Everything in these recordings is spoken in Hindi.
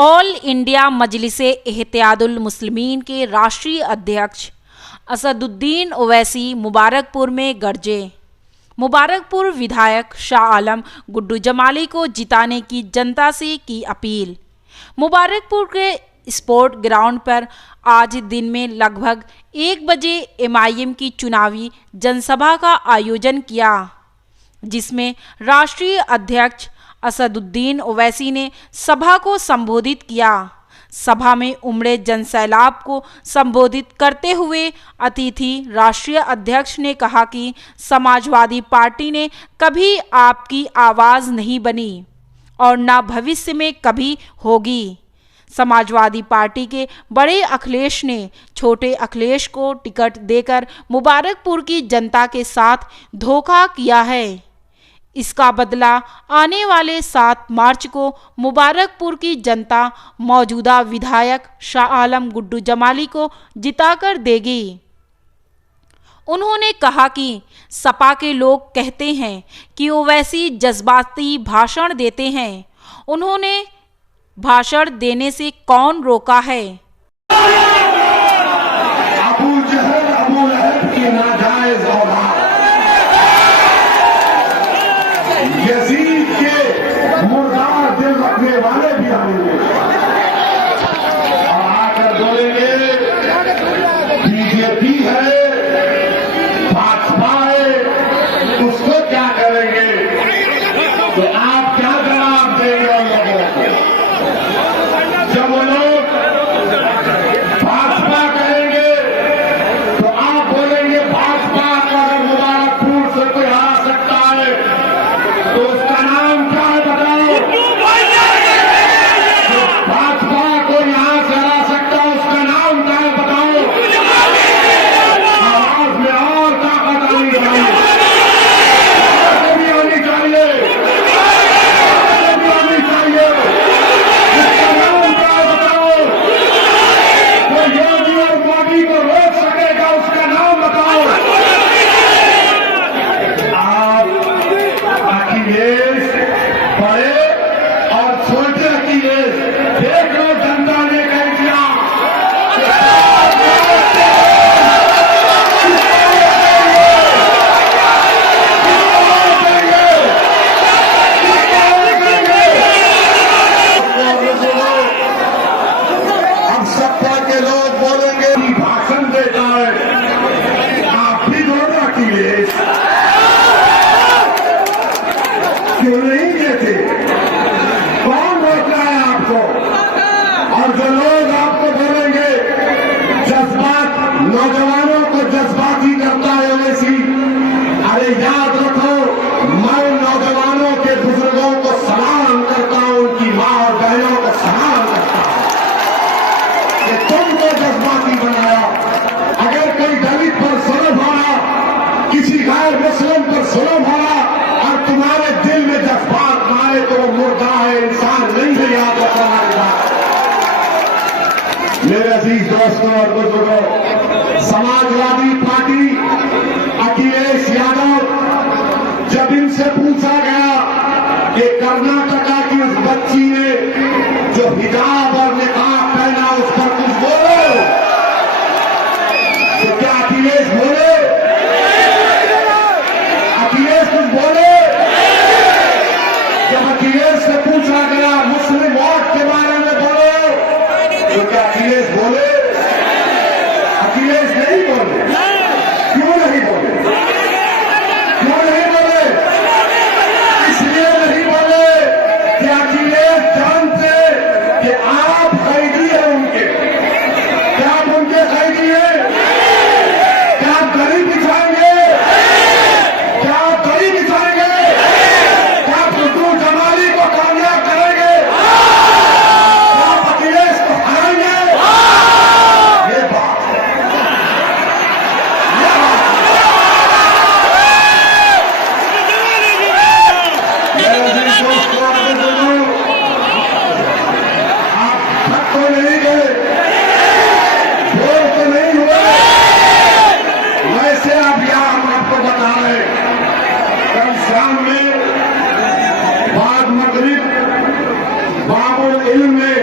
ऑल इंडिया मजलिसे इत्तेहादुल मुस्लिमीन के राष्ट्रीय अध्यक्ष असदुद्दीन ओवैसी मुबारकपुर में गरजे। मुबारकपुर विधायक शाह आलम गुड्डू जमाली को जिताने की जनता से की अपील। मुबारकपुर के स्पोर्ट ग्राउंड पर आज दिन में लगभग 1 बजे एमआईएम की चुनावी जनसभा का आयोजन किया, जिसमें राष्ट्रीय अध्यक्ष असदुद्दीन ओवैसी ने सभा को संबोधित किया। सभा में उमड़े जनसैलाब को संबोधित करते हुए अतिथि राष्ट्रीय अध्यक्ष ने कहा कि समाजवादी पार्टी ने कभी आपकी आवाज़ नहीं बनी और न भविष्य में कभी होगी। समाजवादी पार्टी के बड़े अखिलेश ने छोटे अखिलेश को टिकट देकर मुबारकपुर की जनता के साथ धोखा किया है। इसका बदला आने वाले 7 मार्च को मुबारकपुर की जनता मौजूदा विधायक शाह आलम गुड्डू जमाली को जिताकर देगी। उन्होंने कहा कि सपा के लोग कहते हैं कि ओवैसी जज्बाती भाषण देते हैं। उन्होंने भाषण देने से कौन रोका है? अबू लहब की नाजायज औलाद, यजीद के मुर्दार दिल रखने वाले भी आएंगे और आकर बोलेंगे बीजेपी है, भाजपा है, उसको क्या करेंगे? तो आप क्या जवाब देंगे उन लोगों को जब वो लोग भाजपा कहेंगे? तो आप बोलेंगे भाजपा का अगर मुबारकपुर से कोई हरा सकता है तो उसका नाम क्या है बताओ? जो भाजपा को यहां से हरा सकता है उसका नाम क्या है बताओ? आवाज में और ताकत आनी चाहिए, भी होनी चाहिए, भी होनी चाहिए। उसका नाम क्या है बताओ? वो योगी और मोदी को रोक सकेगा, उसका नाम बताओ। अखिलेश बड़े और छोटे अखिलेश देख लो, जनता ने कह दिया हम सपा के लोग बोलेंगे भाषण देता है, आप भी दोनों अखिलेश क्यों नहीं देते? कौन रोक रहा है आपको? और जो लोग आपको बोलेंगे जज्बात, नौजवानों को जज्बाती करता है ओवैसी, अरे याद रखो, मैं नौजवानों के बुजुर्गों को सलाम करता हूं, उनकी मां और बहनों को सलाम करता हूं कि तुमको जज्बाती बनाया। अगर कोई दलित पर जुल्म हो रहा, किसी गैर मुस्लिम पर जुल्म हो रहा और तुम्हारे दिल में जज्बात आए तो वो मुर्दा है, इंसान नहीं है। याद रखना है बात। मेरे अजीज दोस्तों और बुजुर्गों, समाजवादी पार्टी अखिलेश यादव, जब इनसे पूछा गया कि कर्नाटका की उस बच्ची ने जो हिजाब और निकाब पहना उस पर कुछ बोलो, तो क्या अखिलेश बोले? अखिलेश कुछ बोले? जब अखिलेश से पूछा गया मुस्लिम वोट के बारे में बोलो, तो क्या अखिलेश बोले? अखिलेश नहीं बोले। क्यों नहीं बोले? क्यों नहीं बोले? इसलिए नहीं बोले कि अखिलेश जानते कि आप कैदी हैं उनके। क्या आप उनके कैदी हैं? क्या आप गली बिछाएंगे? क्या आप गली बिछाएंगे? क्या आप गुड्डू जमाली को कामयाब करेंगे? क्या आप अखिलेश को हराएंगे? ये बात है, ये बात है। मेरे दिल दोस्तों और बुजुर्गों, आप थक तो नहीं गए, बोर तो नहीं हुए? वैसे अब यहां हम आपको बता रहे हैं, कल शाम में बाद मगरिब बाबुल इल्म में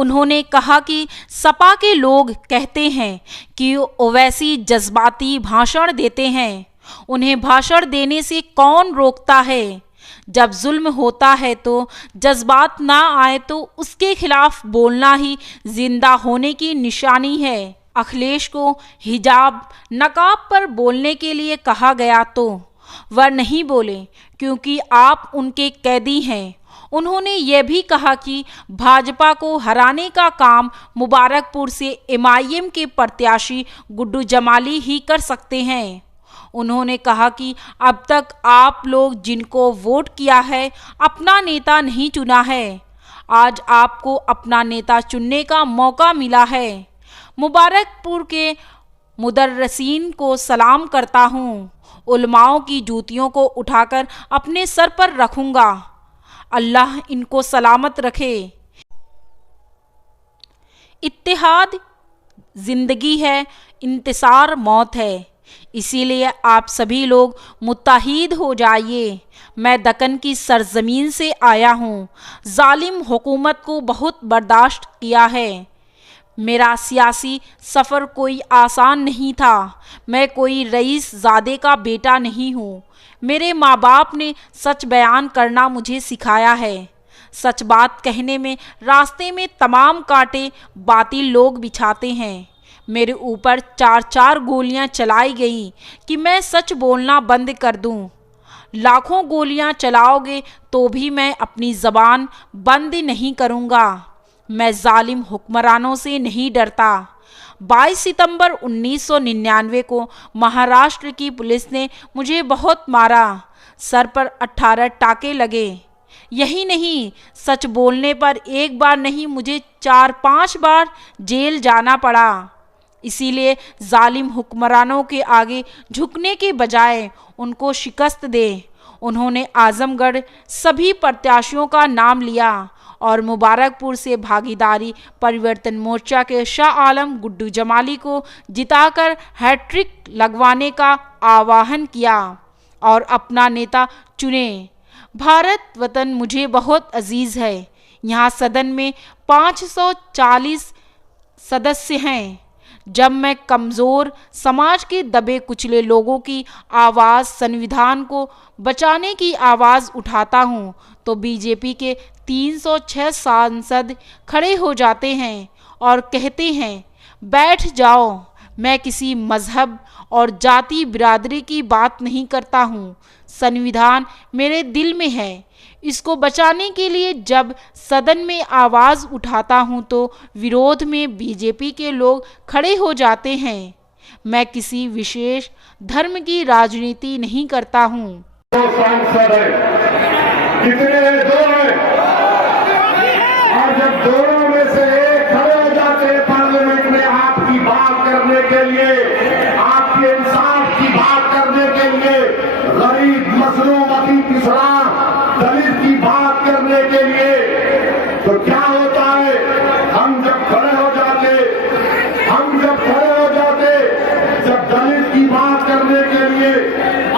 उन्होंने कहा कि सपा के लोग कहते हैं कि ओवैसी जज्बाती भाषण देते हैं। उन्हें भाषण देने से कौन रोकता है? जब जुल्म होता है तो जज्बात ना आए तो उसके खिलाफ बोलना ही जिंदा होने की निशानी है। अखिलेश को हिजाब नकाब पर बोलने के लिए कहा गया तो वह नहीं बोले क्योंकि आप उनके कैदी हैं। उन्होंने ये भी कहा कि भाजपा को हराने का काम मुबारकपुर से MIM के प्रत्याशी गुड्डू जमाली ही कर सकते हैं। उन्होंने कहा कि अब तक आप लोग जिनको वोट किया है अपना नेता नहीं चुना है। आज आपको अपना नेता चुनने का मौका मिला है। मुबारकपुर के मुदर्रिसीन को सलाम करता हूँ। उलमाओं की जूतियों को उठाकर अपने सर पर रखूँगा। अल्लाह इनको सलामत रखे। इत्तेहाद जिंदगी है, इंतसार मौत है। इसीलिए आप सभी लोग मुत्तहिद हो जाइए। मैं दक्कन की सरजमीन से आया हूँ। जालिम हुकूमत को बहुत बर्दाश्त किया है। मेरा सियासी सफ़र कोई आसान नहीं था। मैं कोई रईस ज़ादे का बेटा नहीं हूँ। मेरे माँ बाप ने सच बयान करना मुझे सिखाया है। सच बात कहने में रास्ते में तमाम कांटे बातिल लोग बिछाते हैं। मेरे ऊपर 4-4 गोलियां चलाई गई कि मैं सच बोलना बंद कर दूं। लाखों गोलियां चलाओगे तो भी मैं अपनी ज़बान बंद नहीं करूंगा। मैं जालिम हुक्मरानों से नहीं डरता। 22 सितंबर 1999 को महाराष्ट्र की पुलिस ने मुझे बहुत मारा। सर पर 18 टाके लगे। यही नहीं, सच बोलने पर एक बार नहीं मुझे 4-5 बार जेल जाना पड़ा। इसीलिए जालिम हुक्मरानों के आगे झुकने के बजाय उनको शिकस्त दे। उन्होंने आजमगढ़ सभी प्रत्याशियों का नाम लिया और मुबारकपुर से भागीदारी परिवर्तन मोर्चा के शाह आलम गुड्डू जमाली को जिताकर हैट्रिक लगवाने का आह्वान किया और अपना नेता चुने। भारत वतन मुझे बहुत अजीज है। यहाँ सदन में 540 सदस्य हैं। जब मैं कमज़ोर समाज के दबे कुचले लोगों की आवाज़, संविधान को बचाने की आवाज़ उठाता हूँ तो बीजेपी के 306 सांसद खड़े हो जाते हैं और कहते हैं बैठ जाओ। मैं किसी मजहब और जाति बिरादरी की बात नहीं करता हूँ। संविधान मेरे दिल में है। इसको बचाने के लिए जब सदन में आवाज़ उठाता हूँ तो विरोध में बीजेपी के लोग खड़े हो जाते हैं। मैं किसी विशेष धर्म की राजनीति नहीं करता हूँ। दो सांसद हैं, कितने हैं? 2 हैं। और जब दोनों में से एक खड़े हो जाते हैं पार्लियामेंट में आपकी बात करने के लिए, आपके इंसाफ की बात करने के लिए, गरीब मजलूम अति पिछड़ा दलित की बात करने के लिए, तो क्या होता है? हम जब खड़े हो जाते, जब दलित की बात करने के लिए,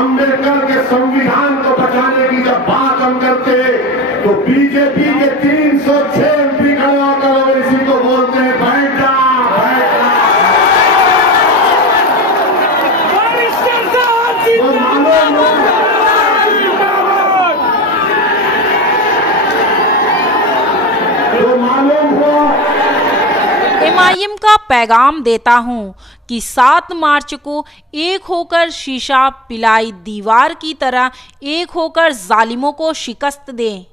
अंबेडकर के संविधान को बचाने की जब बात हम करते हैं तो बीजेपी के 306 MP खड़े होकर और इसी को बोलते हैं बैठ जा, बैठ जा। तो मालूम हुआ MIM का पैगाम देता हूँ कि 7 मार्च को एक होकर शीशा पिलाई दीवार की तरह एक होकर जालिमों को शिकस्त दें।